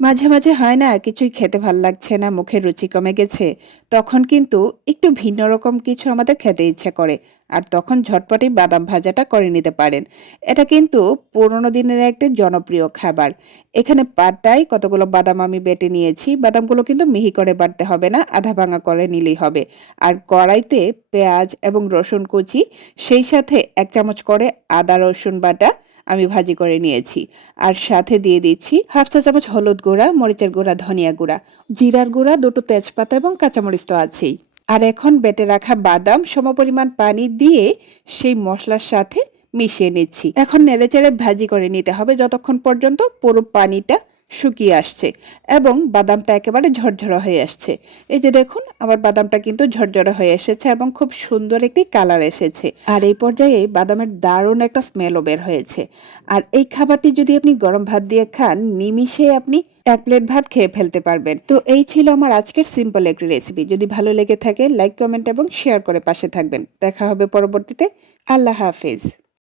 মাঝে, মাঝে হয় না কিছুই খেতে ভাল লাগছে না, মুখের রুচি কমে গেছে। তখন কিন্তু একটু ভিন্ন রকম কিছু আমাদের খেতে ইচ্ছে করে। আর তখন ঝটপটেই বাদাম ভাজাটা করে নিতে পারেন। এটা কিন্তু পুরোনো দিনের একটা জনপ্রিয় খাবার। এখানে পাটায় কতগুলো বাদাম আমি বেটে নিয়েছি। বাদামগুলো কিন্তু মিহি করে বাটতে হবে না, আধা ভাঙা করে নিলেই হবে। আর কড়াইতে পেঁয়াজ এবং রসুন কুচি, সেই সাথে ১ চামচ করে আদা রসুন বাটা আমি ভাজি করে নিয়েছি। আর সাথে দিয়ে দিচ্ছি হাফ চা চামচ হলুদ গুঁড়া, মরিচের গুঁড়া, ধনিয়া গুঁড়া, জিরার গুঁড়া, দুটো তেজপাতা এবং কাঁচামরিচ তো আছেই। আর এখন বেটে রাখা বাদাম সমপরিমাণ পানি দিয়ে সেই মশলার সাথে মিশিয়ে নিচ্ছি। এখন নেড়েচেড়ে ভাজি করে নিতে হবে যতক্ষণ পর্যন্ত পুরো পানিটা শুকিয়ে আসছে এবং বাদামটা একেবারে ঝরঝরা হয়ে আসছে। এই যে দেখুন আমার বাদামটা কিন্তু ঝরঝরা হয়ে এসেছে এবং খুব সুন্দর একটি কালার এসেছে। আর এই পর্যায়ে বাদামের দারুণ একটা স্মেলও বের হয়েছে। আর এই খাবারটি যদি আপনি গরম ভাত দিয়ে খান, নিমিষে আপনি ১ প্লেট ভাত খেয়ে ফেলতে পারবেন। তো এই ছিল আমার আজকের সিম্পল একটি রেসিপি। যদি ভালো লেগে থাকে লাইক, কমেন্ট এবং শেয়ার করে পাশে থাকবেন। দেখা হবে পরবর্তীতে। আল্লাহ হাফেজ।